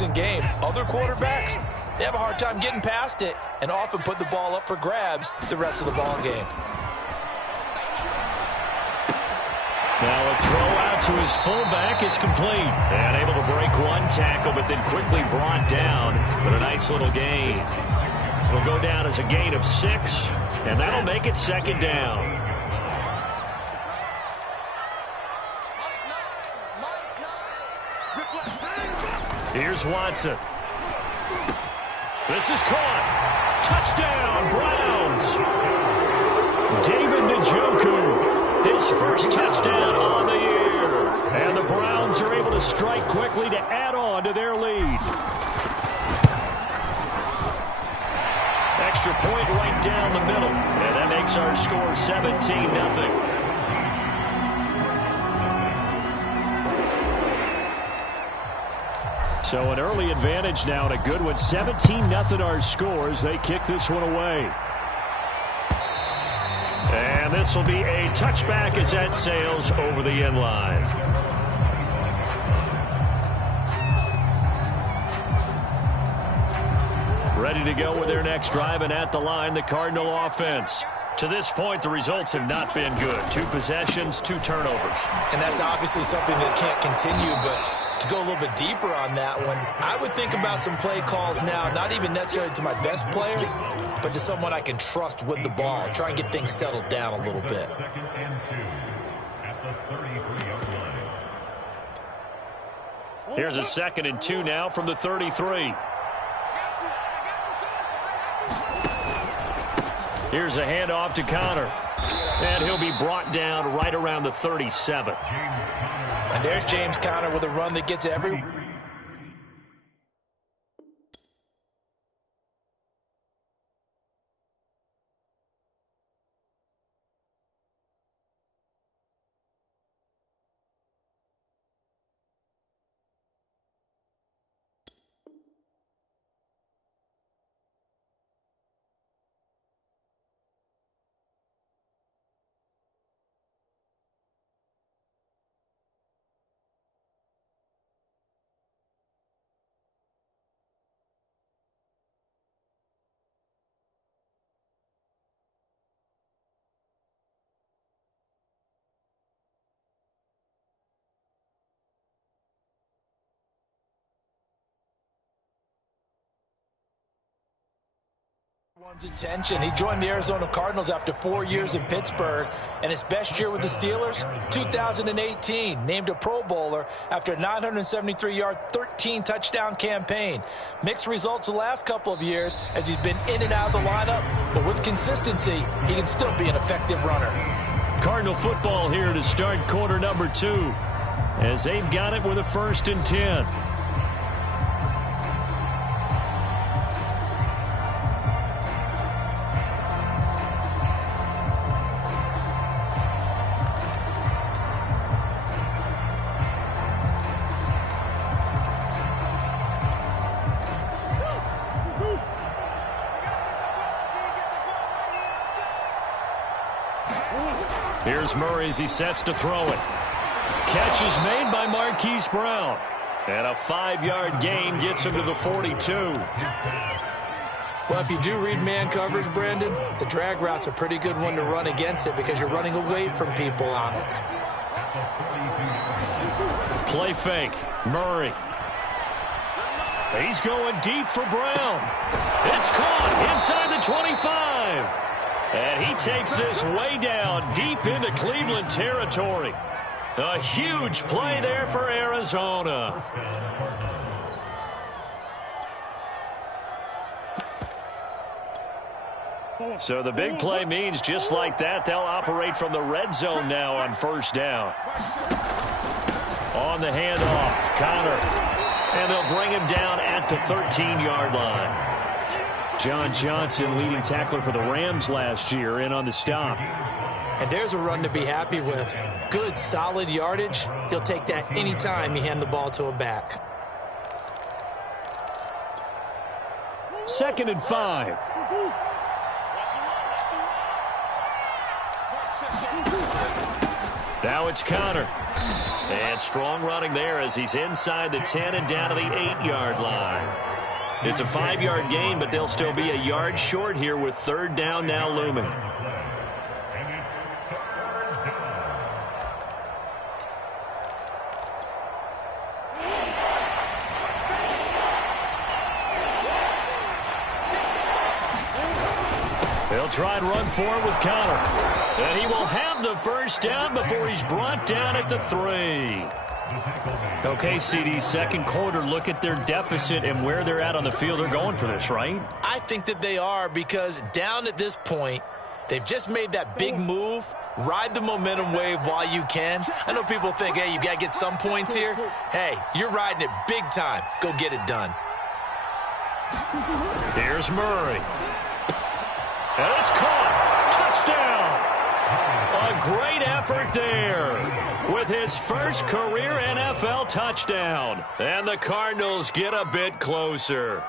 decent game. Other quarterbacks, they have a hard time getting past it and often put the ball up for grabs the rest of the ball game. Now a throw out to his fullback is complete. And able to break one tackle, but then quickly brought down with a nice little gain. It'll go down as a gain of 6, and that'll make it second down. Here's Watson. This is caught. Touchdown, Browns. David Njoku, his first touchdown on the year. And the Browns are able to strike quickly to add on to their lead. Extra point right down the middle. And that makes our score 17-0. So an early advantage now and a good one. 17-0 our scores. They kick this one away. And this will be a touchback as that sails over the end line. Ready to go with their next drive, and at the line, the Cardinal offense. To this point, the results have not been good. 2 possessions, 2 turnovers. And that's obviously something that can't continue, but to go a little bit deeper on that one, I would think about some play calls now, not even necessarily to my best player, but to someone I can trust with the ball. Try and get things settled down a little bit. Here's a 2nd and 2 now from the 33. Here's a handoff to Connor. And he'll be brought down right around the 37. And there's James Conner with a run that gets every... One's attention. He joined the Arizona Cardinals after 4 years in Pittsburgh, and his best year with the Steelers, 2018, named a Pro Bowler after a 973-yard, 13-touchdown campaign. Mixed results the last couple of years as he's been in and out of the lineup, but with consistency, he can still be an effective runner. Cardinal football here to start quarter number 2, as they've got it with a 1st and 10. Here's Murray as he sets to throw it. Catch is made by Marquise Brown. And a 5-yard gain gets him to the 42. Well, if you do read man coverage, Brandon, the drag route's a pretty good one to run against it because you're running away from people on it. Play fake. Murray. He's going deep for Brown. It's caught inside the 25. And he takes this way down deep into Cleveland territory. A huge play there for Arizona. So the big play means just like that, they'll operate from the red zone now on 1st down. On the handoff, Connor. And they'll bring him down at the 13-yard line. John Johnson, leading tackler for the Rams last year, in on the stop. And there's a run to be happy with. Good, solid yardage. He'll take that anytime you hand the ball to a back. 2nd and 5. Now it's Connor. And strong running there as he's inside the 10 and down to the 8-yard line. It's a 5-yard gain, but they'll still be a yard short here with third down now looming. They'll try and run forward with Connor. And he will have the first down before he's brought down at the 3. Okay, CD, second quarter, look at their deficit and where they're at on the field. They're going for this, right? I think that they are, because down at this point, they've just made that big move. Ride the momentum wave while you can. I know people think, hey, you got to get some points here. Hey, you're riding it big time. Go get it done. Here's Murray. And it's caught. Touchdown. A great effort there with his first career NFL touchdown. And the Cardinals get a bit closer.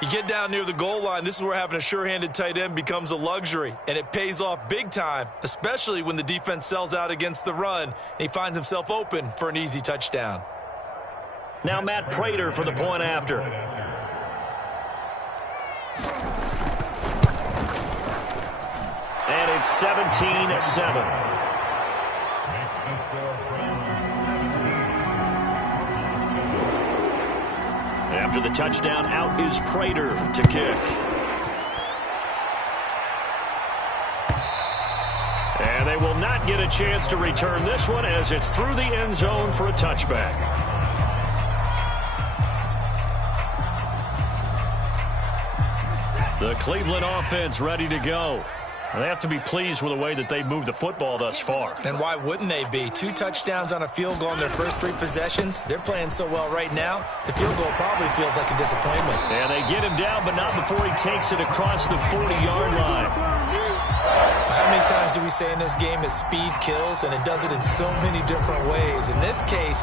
You get down near the goal line, this is where having a sure-handed tight end becomes a luxury, and it pays off big time, especially when the defense sells out against the run, and he finds himself open for an easy touchdown. Now Matt Prater for the point after. And it's 17-7. After the touchdown, out is Prater to kick. And they will not get a chance to return this one as it's through the end zone for a touchback. The Cleveland offense ready to go. They have to be pleased with the way that they've moved the football thus far. And why wouldn't they be? 2 touchdowns on a field goal in their first 3 possessions. They're playing so well right now, the field goal probably feels like a disappointment. And they get him down, but not before he takes it across the 40-yard line. How many times do we say in this game that speed kills, and it does it in so many different ways? In this case,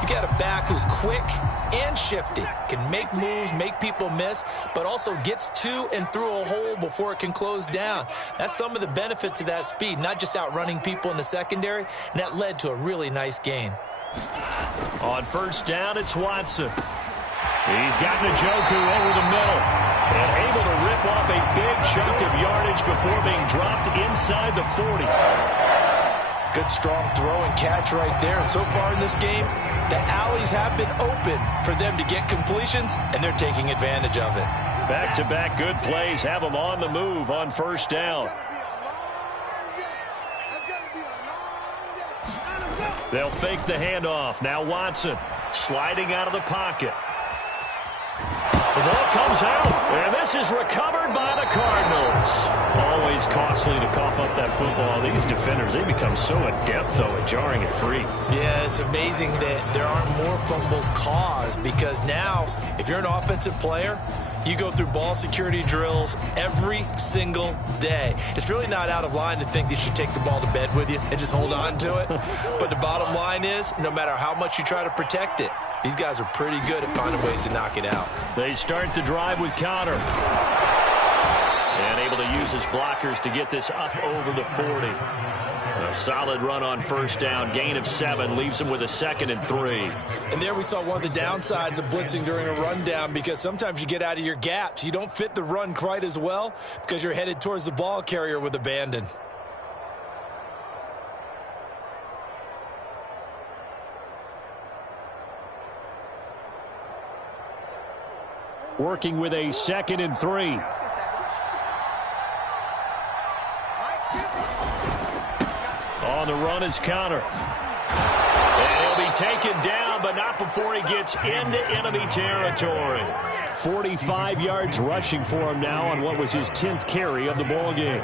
you got a back who's quick and shifty, can make moves, make people miss, but also gets to and through a hole before it can close down. That's some of the benefits of that speed, not just outrunning people in the secondary, and that led to a really nice gain. On first down, it's Watson. He's got Njoku over the middle and able to rip off a big chunk of yardage before being dropped inside the 40. Good strong throw and catch right there. And so far in this game, the alleys have been open for them to get completions, and they're taking advantage of it. Back-to-back good plays have them on the move on first down. They'll fake the handoff. Now Watson sliding out of the pocket. The ball comes out, and this is recovered by the Cardinals. Always costly to cough up that football. These defenders, they become so adept, though, at jarring it free. Yeah, it's amazing that there aren't more fumbles caused, because now, if you're an offensive player, you go through ball security drills every single day. It's really not out of line to think that you should take the ball to bed with you and just hold on to it. But the bottom line is, no matter how much you try to protect it, these guys are pretty good at finding ways to knock it out. They start the drive with Connor. And able to use his blockers to get this up over the 40. A solid run on first down. Gain of 7 leaves him with a 2nd and 3. And there we saw one of the downsides of blitzing during a rundown, because sometimes you get out of your gaps. You don't fit the run quite as well because you're headed towards the ball carrier with abandon. Working with a 2nd and 3. On the run is Connor. And he'll be taken down, but not before he gets into enemy territory. 45 yards rushing for him now on what was his 10th carry of the ball game.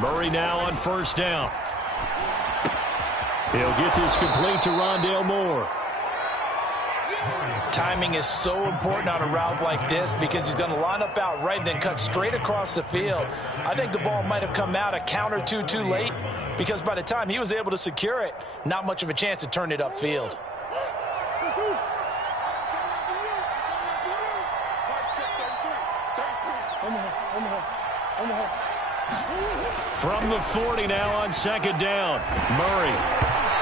Murray now on first down. He'll get this complete to Rondale Moore. Timing is so important on a route like this because he's going to line up out right and then cut straight across the field. I think the ball might have come out a count or two too late because by the time he was able to secure it, not much of a chance to turn it upfield. From the 40 now on second down, Murray.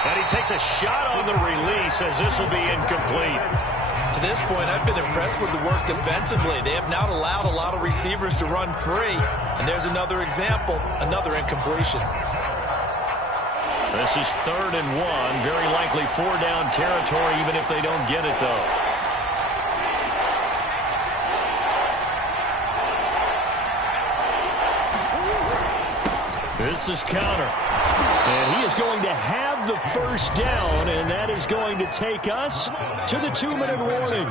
And he takes a shot on the release as this will be incomplete. To this point, I've been impressed with the work defensively. They have not allowed a lot of receivers to run free. And there's another example, another incompletion. This is 3rd and 1. Very likely 4-down territory, even if they don't get it, though. This is counter. And he is going to have the first down, and that is going to take us to the 2-minute warning.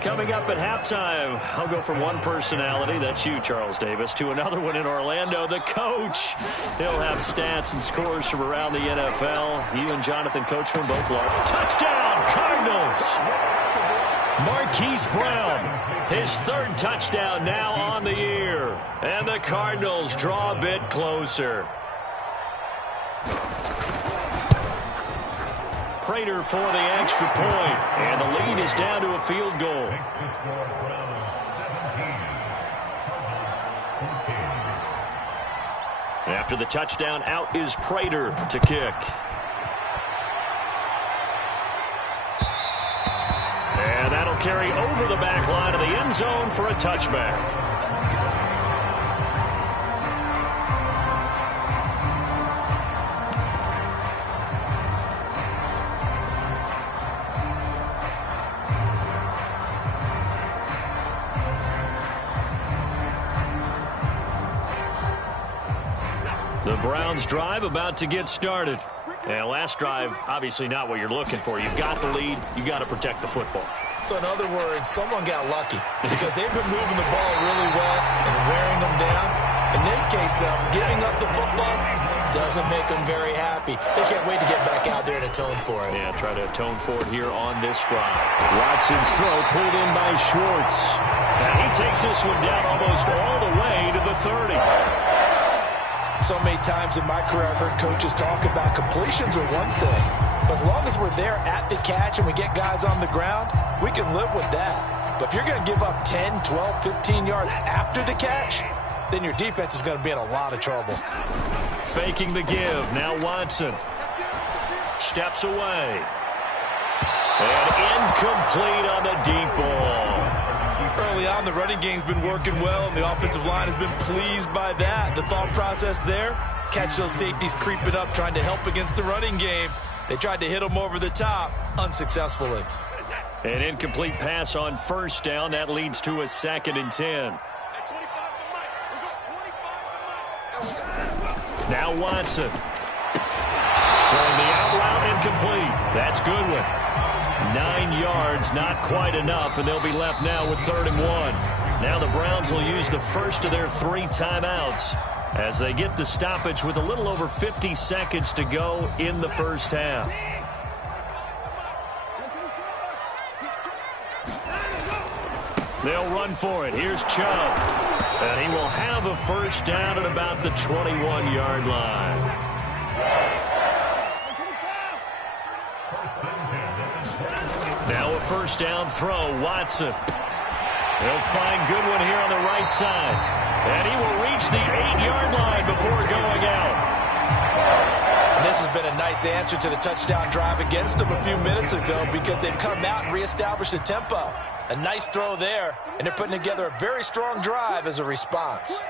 Coming up at halftime, I'll go from one personality, that's you, Charles Davis, to another one in Orlando, the coach. He'll have stats and scores from around the NFL. You and Jonathan Coachman both large. Touchdown, Cardinals! Marquise Brown, his 3rd touchdown now on the year. And the Cardinals draw a bit closer. Prater for the extra point, and the lead is down to a field goal. After the touchdown, out is Prater to kick. And that'll carry over the back line of the end zone for a touchback. The Browns drive about to get started. And last drive, obviously not what you're looking for. You've got the lead. You've got to protect the football. So in other words, someone got lucky because they've been moving the ball really well and wearing them down. In this case, though, giving up the football doesn't make them very happy. They can't wait to get back out there and atone for it. Yeah, try to atone for it here on this drive. Watson's throw pulled in by Schwartz. And he takes this one down almost all the way to the 30. So many times in my career, I've heard coaches talk about completions are one thing. But as long as we're there at the catch and we get guys on the ground, we can live with that. But if you're going to give up 10, 12, 15 yards after the catch, then your defense is going to be in a lot of trouble. Faking the give. Now Watson steps away. And incomplete on the deep ball. Early on, the running game's been working well, and the offensive line has been pleased by that. The thought process there, catch those safeties creeping up, trying to help against the running game. They tried to hit them over the top, unsuccessfully. An incomplete pass on 1st down. That leads to a 2nd and 10. Now Watson. Throwing the out route incomplete. That's Goodwin. 9 yards, not quite enough, and they'll be left now with 3rd and 1. Now the Browns will use the first of their 3 timeouts as they get the stoppage with a little over 50 seconds to go in the first half. They'll run for it. Here's Chubb. And he will have a first down at about the 21-yard line. Now a first down throw. Watson. He'll find Goodwin here on the right side. And he will reach the 8-yard line before going out. And this has been a nice answer to the touchdown drive against them a few minutes ago because they've come out and reestablished the tempo. A nice throw there, and they're putting together a very strong drive as a response.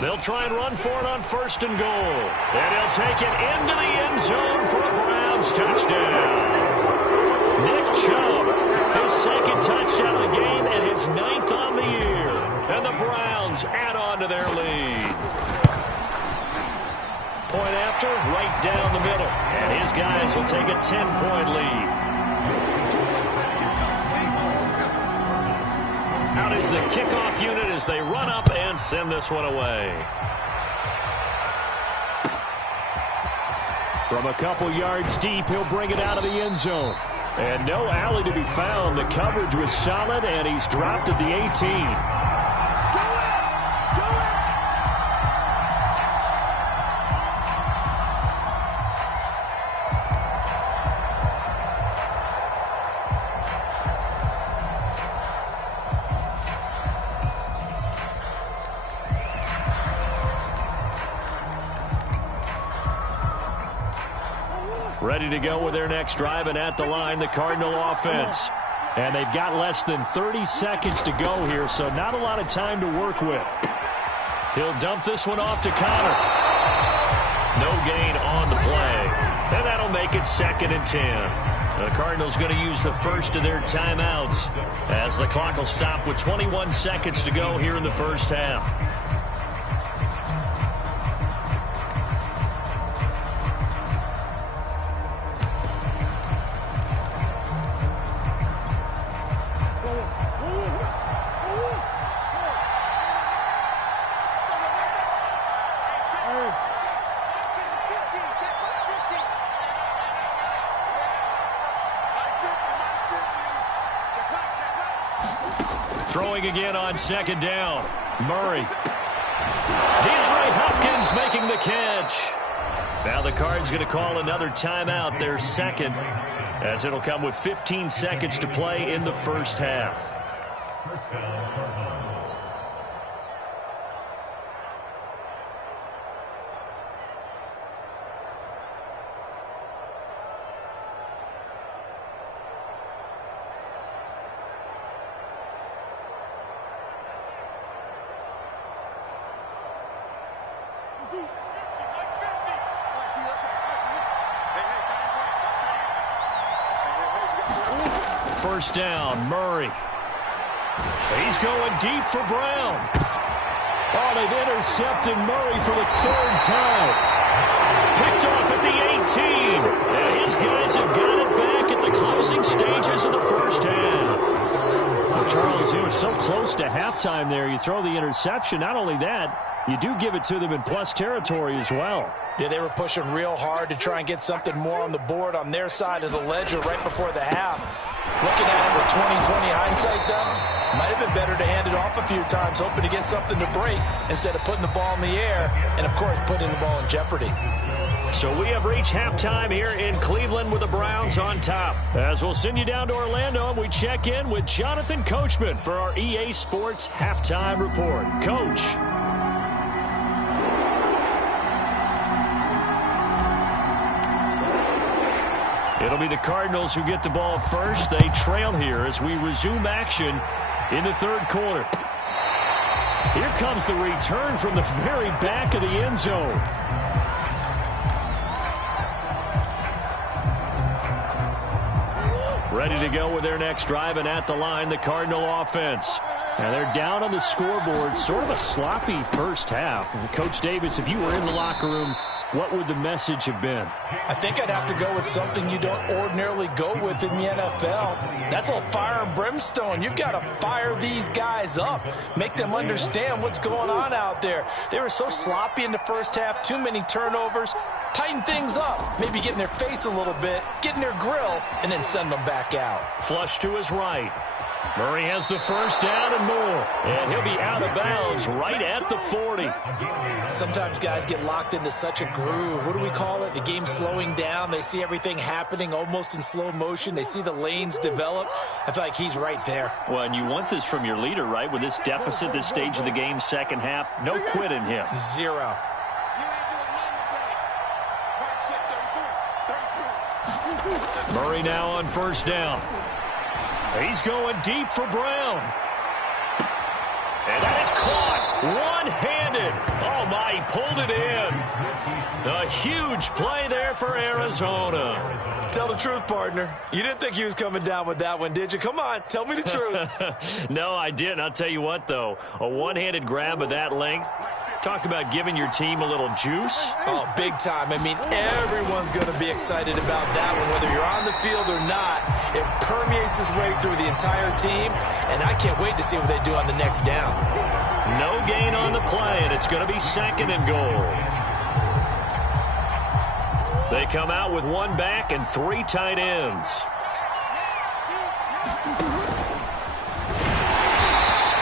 They'll try and run for it on 1st and goal. And he'll take it into the end zone for a Browns touchdown. Nick Chubb, his 2nd touchdown of the game and his 9th on the year. And the Browns add on to their lead. Point after, right down the middle. And his guys will take a 10-point lead. Out is the kickoff unit as they run up and send this one away. From a couple yards deep, he'll bring it out of the end zone. And no alley to be found. The coverage was solid, and he's dropped at the 18. Ready to go with their next drive, and at the line, the Cardinal offense. And they've got less than 30 seconds to go here, so not a lot of time to work with. He'll dump this one off to Connor. No gain on the play. And that'll make it 2nd and 10. The Cardinals going to use the first of their timeouts as the clock will stop with 21 seconds to go here in the first half. Throwing again on 2nd down. Murray. DeAndre Hopkins making the catch. Now the Cards going to call another timeout, their 2nd, as it'll come with 15 seconds to play in the first half. First down, Murray. He's going deep for Brown. Oh, they've intercepted Murray for the 3rd time. Picked off at the 18. And his guys have got it back at the closing stages of the first half. Well, Charles, you were so close to halftime there. You throw the interception. Not only that, you do give it to them in plus territory as well. Yeah, they were pushing real hard to try and get something more on the board on their side of the ledger right before the half. Looking at it with 20/20 hindsight, though, might have been better to hand it off a few times, hoping to get something to break instead of putting the ball in the air and, of course, putting the ball in jeopardy. So we have reached halftime here in Cleveland with the Browns on top. As we'll send you down to Orlando, and we check in with Jonathan Coachman for our EA Sports Halftime Report. Coach. It'll be the Cardinals who get the ball first. They trail here as we resume action in the 3rd quarter. Here comes the return from the very back of the end zone. Ready to go with their next drive, and at the line, the Cardinal offense. And they're down on the scoreboard. Sort of a sloppy first half. And Coach Davis, if you were in the locker room, what would the message have been? I think I'd have to go with something you don't ordinarily go with in the NFL. That's a little fire and brimstone. You've got to fire these guys up. Make them understand what's going on out there. They were so sloppy in the first half. Too many turnovers. Tighten things up. Maybe get in their face a little bit. Get in their grill. And then send them back out. Flush to his right. Murray has the first down and more. And he'll be out of bounds right at the 40. Sometimes guys get locked into such a groove. What do we call it? The game slowing down. They see everything happening almost in slow motion. They see the lanes develop. I feel like he's right there. Well, and you want this from your leader, right? With this deficit, this stage of the game, second half, no quit in him. Zero. Murray now on first down. He's going deep for Brown. And that is caught one-handed. Oh, my, he pulled it in. A huge play there for Arizona. Tell the truth, partner. You didn't think he was coming down with that one, did you? Come on, tell me the truth. No, I didn't. I'll tell you what, though. A one-handed grab of that length. Talk about giving your team a little juice. Oh, big time. I mean, everyone's going to be excited about that one, whether you're on the field or not. It permeates its way through the entire team, and I can't wait to see what they do on the next down. No gain on the play, and it's going to be 2nd and goal. They come out with one back and 3 tight ends.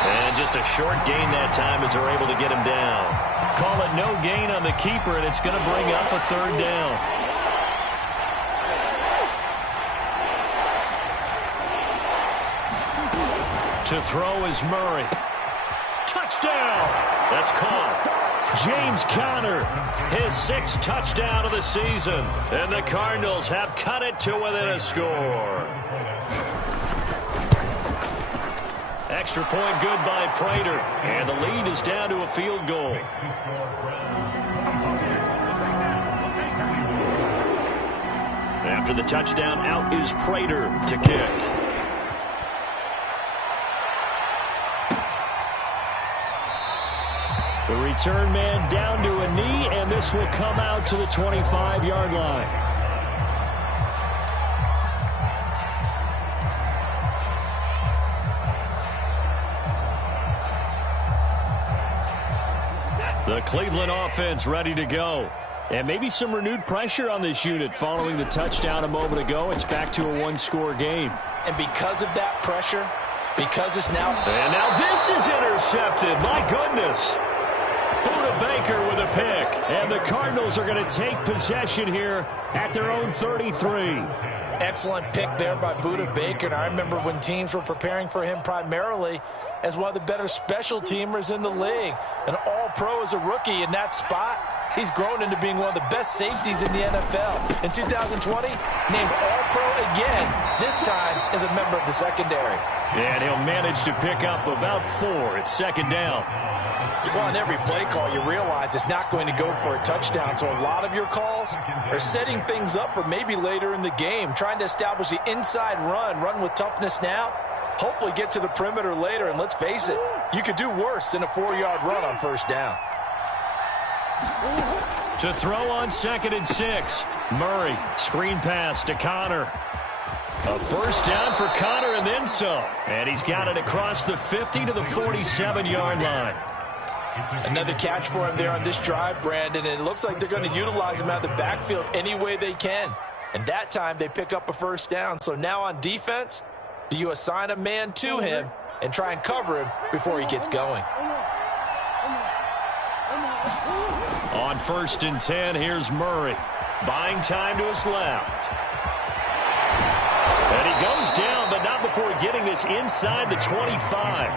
And just a short gain that time as they're able to get him down. Call it no gain on the keeper, and it's going to bring up a 3rd down. To throw is Murray. Touchdown! That's caught. James Conner, his 6th touchdown of the season. And the Cardinals have cut it to within a score. Extra point good by Prater. And the lead is down to a field goal. After the touchdown, out is Prater to kick. The return man down to a knee, and this will come out to the 25-yard line. The Cleveland offense ready to go. And maybe some renewed pressure on this unit following the touchdown a moment ago. It's back to a 1-score game. And because of that pressure, because it's now... And now this is intercepted. My goodness. Buda Baker with a pick. And the Cardinals are going to take possession here at their own 33. Excellent pick there by Buda Baker. And I remember when teams were preparing for him primarily as one of the better special teamers in the league. An all-pro as a rookie in that spot. He's grown into being one of the best safeties in the NFL. In 2020, named all-pro again, this time as a member of the secondary. And he'll manage to pick up about 4. It's 2nd down. Well, on every play call, you realize it's not going to go for a touchdown. So a lot of your calls are setting things up for maybe later in the game, trying to establish the inside run with toughness now, hopefully get to the perimeter later. And let's face it, you could do worse than a 4-yard run on 1st down. To throw on 2nd and 6. Murray, screen pass to Conner. A 1st down for Conner and then some. And he's got it across the 50 to the 47-yard line. Another catch for him there on this drive, Brandon, and it looks like they're going to utilize him out of the backfield any way they can. And that time they pick up a 1st down. So now on defense, do you assign a man to him and try and cover him before he gets going? On 1st and 10, here's Murray. Buying time to his left. And he goes down, but not before getting this inside the 25.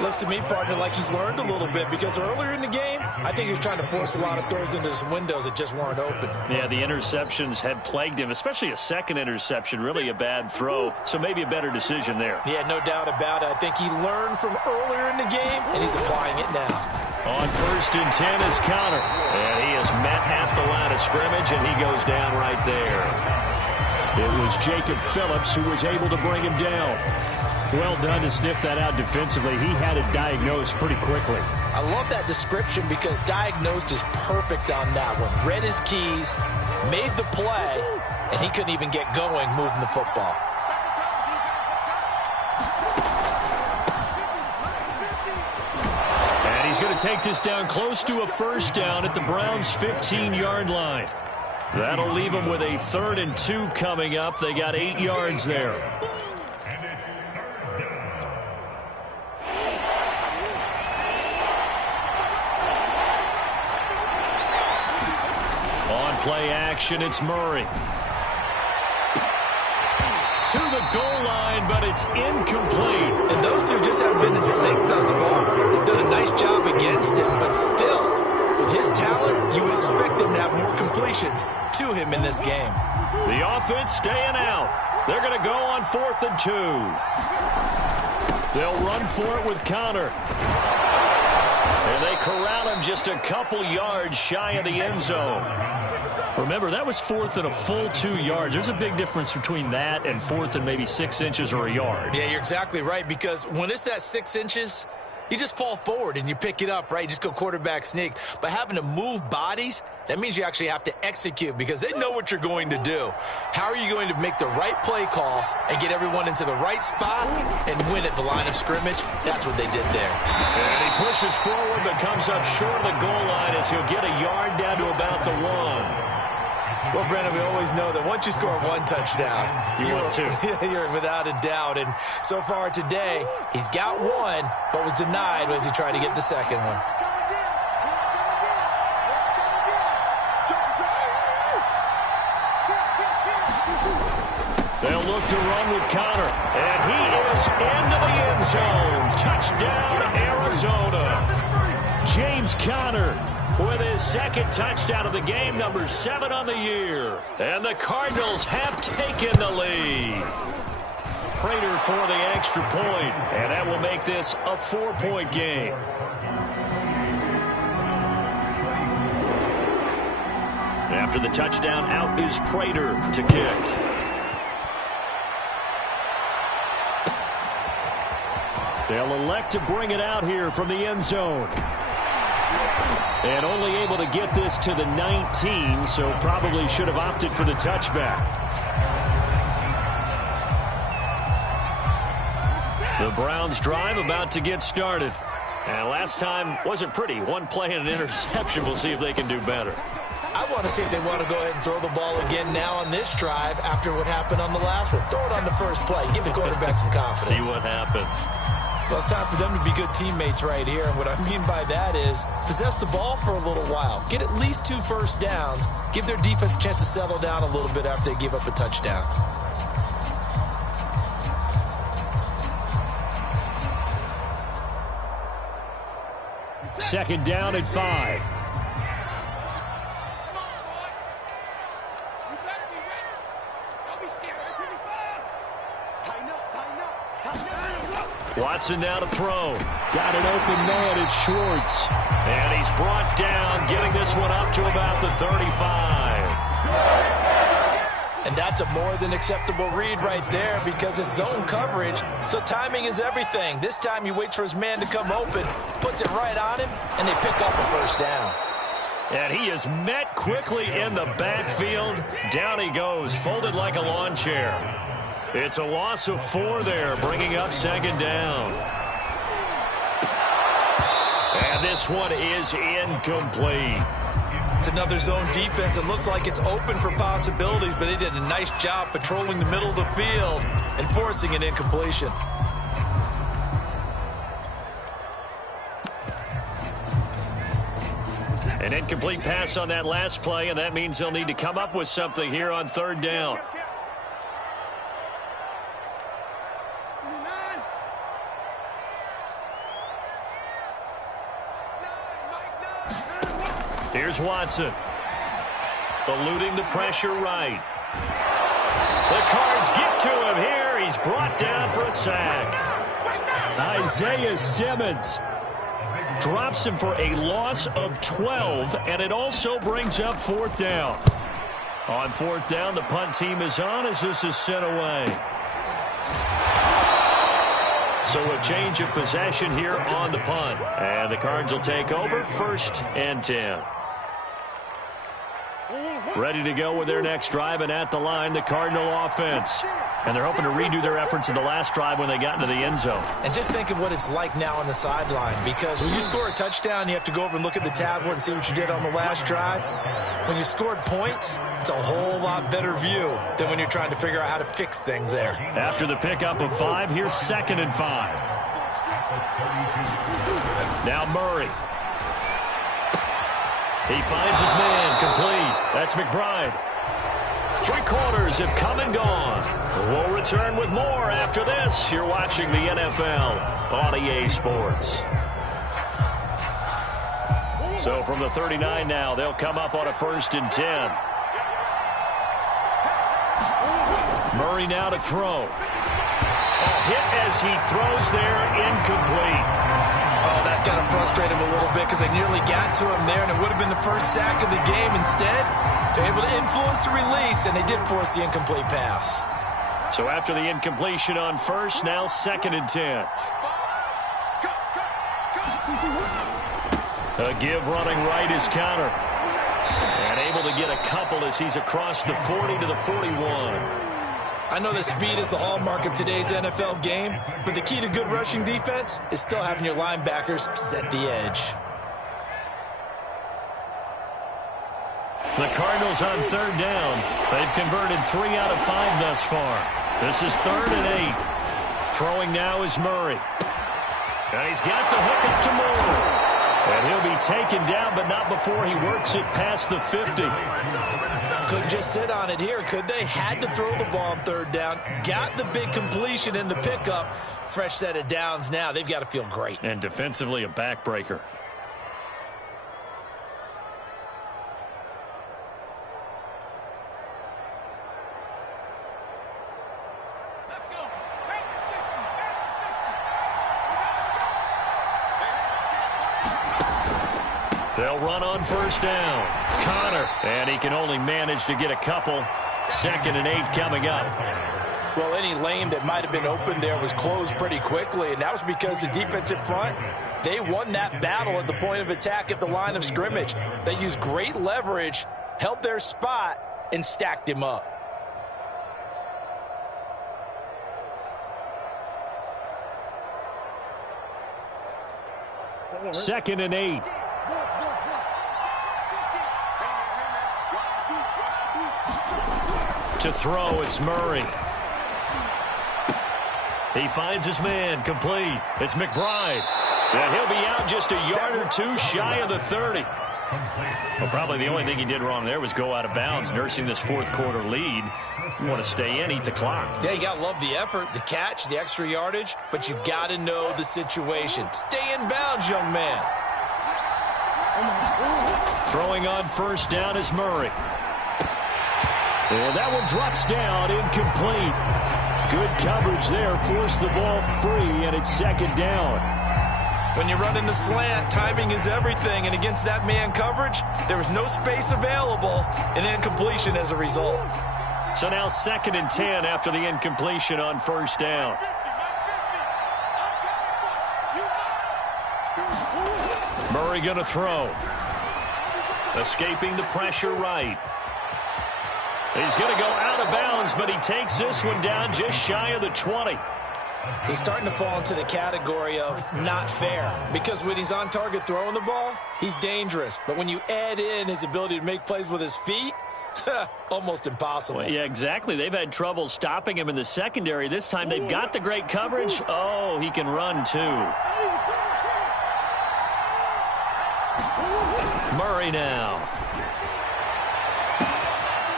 Looks to me, partner, like he's learned a little bit, because earlier in the game, I think he was trying to force a lot of throws into some windows that just weren't open. Yeah, the interceptions had plagued him, especially a 2nd interception, really a bad throw, so maybe a better decision there. Yeah, no doubt about it. I think he learned from earlier in the game, and he's applying it now. On 1st and 10 is Conner, and he is met at the line of scrimmage, and he goes down right there. It was Jacob Phillips who was able to bring him down. Well done to sniff that out defensively. He had it diagnosed pretty quickly. I love that description because diagnosed is perfect on that one. Read his keys, made the play, and he couldn't even get going moving the football. And he's going to take this down close to a 1st down at the Browns' 15-yard line. That'll leave them with a 3rd and 2 coming up. They got 8 yards there. Play action, it's Murray. To the goal line, but it's incomplete. And those two just haven't been in sync thus far. They've done a nice job against him, but still, with his talent, you would expect them to have more completions to him in this game. The offense staying out. They're going to go on 4th and 2. They'll run for it with Conner. And they corral him just a couple yards shy of the end zone. Remember, that was 4th and a full 2 yards. There's a big difference between that and 4th and maybe 6 inches or a yard. Yeah, you're exactly right, because when it's that 6 inches, you just fall forward and you pick it up, right? You just go quarterback sneak. But having to move bodies, that means you actually have to execute because they know what you're going to do. How are you going to make the right play call and get everyone into the right spot and win at the line of scrimmage? That's what they did there. And he pushes forward but comes up short of the goal line as he'll get a yard down to about the 1. Well, Brandon, we always know that once you score one touchdown, you're without a doubt. And so far today, he's got one, but was denied as he tried to get the second one. They'll look to run with Connor, and he is into the end zone. Touchdown, Arizona. James Conner with his second touchdown of the game, number 7 on the year. And the Cardinals have taken the lead. Prater for the extra point, and that will make this a 4-point game. After the touchdown, out is Prater to kick. They'll elect to bring it out here from the end zone. And only able to get this to the 19, so probably should have opted for the touchback. The Browns drive about to get started. And last time wasn't pretty. One play and an interception. We'll see if they can do better. I want to see if they want to go ahead and throw the ball again now on this drive after what happened on the last one. Throw it on the first play. Give the quarterback some confidence. See what happens. Well, it's time for them to be good teammates right here. And what I mean by that is possess the ball for a little while. Get at least 2 first downs. Give their defense a chance to settle down a little bit after they give up a touchdown. Second down at 5. Watson now to throw. Got an open man. It's Schwartz. And he's brought down, getting this one up to about the 35. And that's a more than acceptable read right there because it's zone coverage, so timing is everything. This time he waits for his man to come open, puts it right on him, and they pick up a first down. And he is met quickly in the backfield. Down he goes, folded like a lawn chair. It's a loss of 4 there, bringing up second down. And this one is incomplete. It's another zone defense. It looks like it's open for possibilities, but they did a nice job patrolling the middle of the field and forcing an incompletion. An incomplete pass on that last play, and that means they'll need to come up with something here on third down. Here's Watson. Eluding the pressure right. The Cards get to him here. He's brought down for a sack. Isaiah Simmons drops him for a loss of 12, and it also brings up fourth down. On fourth down, the punt team is on as this is sent away. So a change of possession here on the punt. And the Cards will take over, 1st and 10. Ready to go with their next drive, and at the line, the Cardinal offense. And they're hoping to redo their efforts in the last drive when they got into the end zone. And just think of what it's like now on the sideline, because when you score a touchdown, you have to go over and look at the tablet and see what you did on the last drive. When you scored points, it's a whole lot better view than when you're trying to figure out how to fix things there. After the pickup of 5, here's 2nd and 5. Now Murray. He finds his man, complete. That's McBride. 3 quarters have come and gone. We'll return with more after this. You're watching the NFL on EA Sports. So from the 39 now, they'll come up on a 1st and 10. Murray now to throw. A hit as he throws there, incomplete. Oh, that's got to frustrate him a little bit because they nearly got to him there, and it would have been the first sack of the game. Instead, they're able to influence the release, and they did force the incomplete pass. So after the incompletion on 1st, now 2nd and 10. A give running right is Conner. And able to get a couple as he's across the 40 to the 41. I know that speed is the hallmark of today's NFL game, but the key to good rushing defense is still having your linebackers set the edge. The Cardinals on third down. They've converted 3 out of 5 thus far. This is 3rd and 8. Throwing now is Murray. And he's got the hook up to Moore. And he'll be taken down, but not before he works it past the 50. Couldn't just sit on it here, could they? Had to throw the ball on third down. Got the big completion in the pickup. Fresh set of downs now. They've got to feel great. And defensively, a backbreaker. They'll run on first down. Connor. And he can only manage to get a couple. 2nd and 8 coming up. Well, any lane that might have been open there was closed pretty quickly, and that was because the defensive front, they won that battle at the point of attack at the line of scrimmage. They used great leverage, held their spot, and stacked him up. Second and 8. To throw, it's Murray. He finds his man, complete. It's McBride. And he'll be out just a yard or 2 shy of the 30. Well, probably the only thing he did wrong there was go out of bounds, nursing this 4th quarter lead. You want to stay in, eat the clock. Yeah, you got to love the effort, the catch, the extra yardage, but you got to know the situation. Stay in bounds, young man. Throwing on first down is Murray. And that one drops down, incomplete. Good coverage there, forced the ball free, and it's 2nd down. When you run in the slant, timing is everything, and against that man coverage, there was no space available, and incompletion as a result. So now 2nd and 10 after the incompletion on first down. Murray going to throw. Escaping the pressure right. He's going to go out of bounds, but he takes this one down just shy of the 20. He's starting to fall into the category of not fair, because when he's on target throwing the ball, he's dangerous. But when you add in his ability to make plays with his feet, almost impossible. Well, yeah, exactly. They've had trouble stopping him in the secondary. This time they've got the great coverage. Oh, he can run too. Murray now.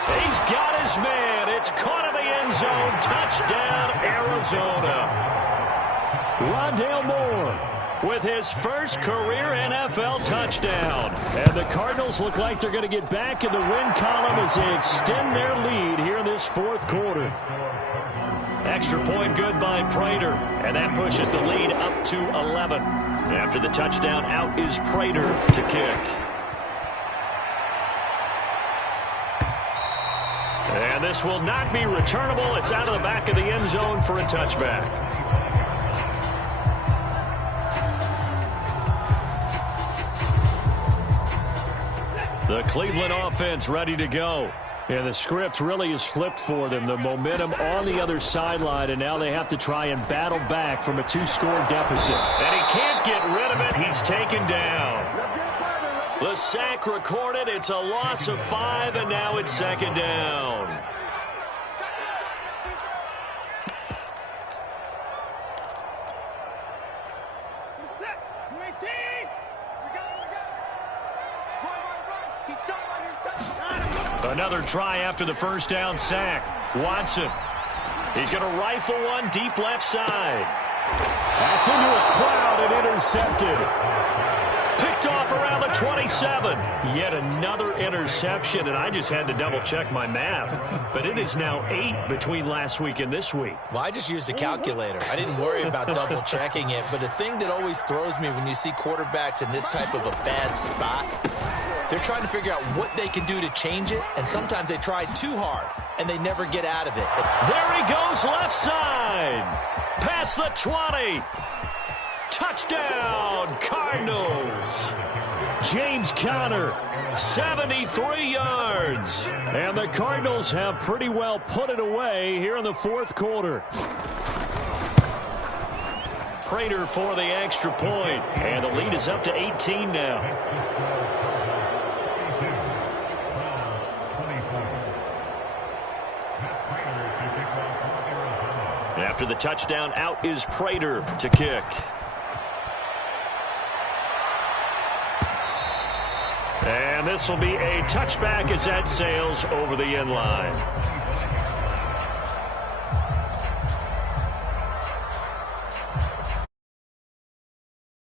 He's got his man. It's caught in the end zone. Touchdown, Arizona. Rondale Moore with his first career NFL touchdown. And the Cardinals look like they're going to get back in the win column as they extend their lead here in this 4th quarter. Extra point good by Prater. And that pushes the lead up to 11. After the touchdown, out is Prater to kick. And this will not be returnable. It's out of the back of the end zone for a touchback. The Cleveland offense ready to go. Yeah, the script really is flipped for them. The momentum on the other sideline, and now they have to try and battle back from a 2-score deficit. And he can't get rid of it. He's taken down. The sack recorded. It's a loss of 5, and now it's 2nd down. Another try after the first down sack. Watson. He's going to rifle one deep left side. That's into a crowd and intercepted. Picked off around the 27. Yet another interception, and I just had to double-check my math. But it is now 8 between last week and this week. Well, I just used a calculator. I didn't worry about double-checking it. But the thing that always throws me when you see quarterbacks in this type of a bad spot, they're trying to figure out what they can do to change it, and sometimes they try too hard, and they never get out of it. There he goes left side. Past the 20. Touchdown, Cardinals. James Conner, 73 yards. And the Cardinals have pretty well put it away here in the 4th quarter. Prater for the extra point, and the lead is up to 18 now. After the touchdown, out is Prater to kick. And this will be a touchback as that sails over the end line.